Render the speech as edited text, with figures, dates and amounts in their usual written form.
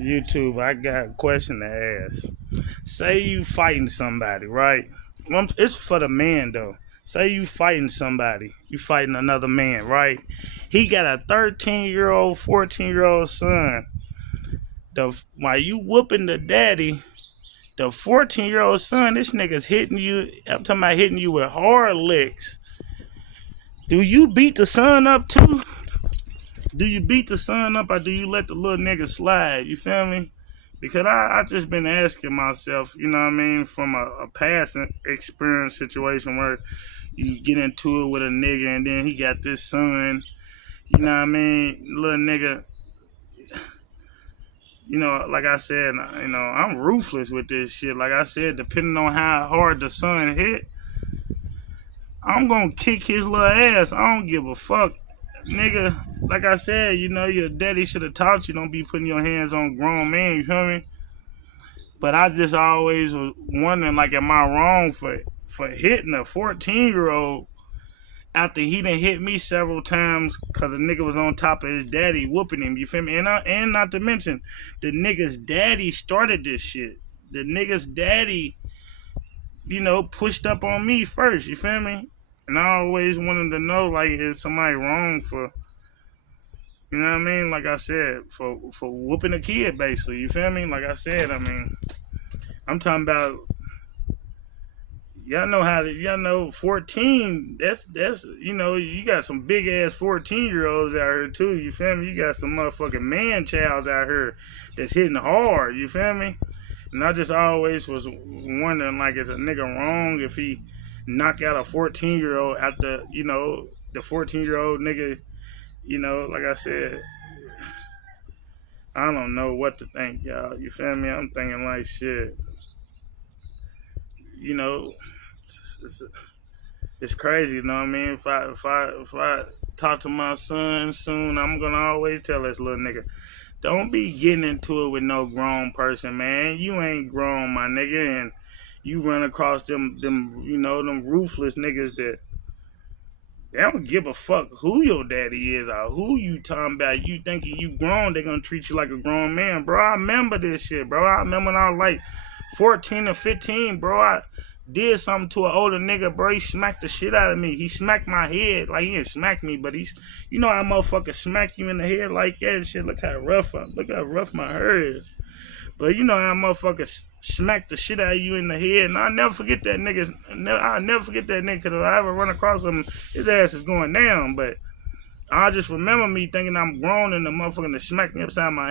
YouTube, I got a question to ask. Say you fighting somebody, right? It's for the man though. Say you fighting somebody, you fighting another man, right? He got a 13-year-old, 14-year-old son. While you whooping the daddy, the 14-year-old son, this nigga's hitting you. I'm talking about hitting you with hard licks. Do you beat the son up too? Do you beat the son up or do you let the little nigga slide? You feel me? Because I just been asking myself, you know what I mean, from a past experience situation where you get into it with a nigga and then he got this son, you know what I mean, little nigga, you know, like I said, you know, I'm ruthless with this shit. Like I said, depending on how hard the son hit, I'm gonna kick his little ass. I don't give a fuck. Nigga, like I said, you know, your daddy should have taught you don't be putting your hands on grown men, you feel me? But I just always was wondering, like, am I wrong for hitting a 14-year-old after he done hit me several times because the nigga was on top of his daddy whooping him, you feel me? And not to mention, the nigga's daddy started this shit. The nigga's daddy, you know, pushed up on me first, you feel me? And I always wanted to know, like, is somebody wrong for, you know what I mean? Like I said, for whooping a kid, basically, you feel me? Like I said, I mean, I'm talking about, y'all know 14, that's, you know, you got some big ass 14-year-olds out here too, you feel me? You got some motherfucking man-childs out here that's hitting hard, you feel me? And I just always was wondering, like, is a nigga wrong if he knock out a 14-year-old after, you know, the 14-year-old nigga, you know, like I said, I don't know what to think, y'all. You feel me? I'm thinking like shit. You know, it's crazy. You know what I mean? If I talk to my son soon, I'm gonna always tell this little nigga, don't be getting into it with no grown person, man. You ain't grown, my nigga, and you run across them, you know, them ruthless niggas that they don't give a fuck who your daddy is or who you talking about. You thinking you grown, they gonna treat you like a grown man, bro. I remember this shit, bro. I remember when I was like 14 or 15, bro. I did something to an older nigga, bro. He smacked the shit out of me. He smacked my head. Like, he didn't smack me, but he's, you know how motherfucker smack you in the head like that and shit. Look how rough my hair is. But you know how motherfuckers smack the shit out of you in the head, and I'll never forget that nigga. I'll never forget that nigga, because if I ever run across him, his ass is going down. But I just remember me thinking I'm grown and the motherfucker that smacked me upside my head.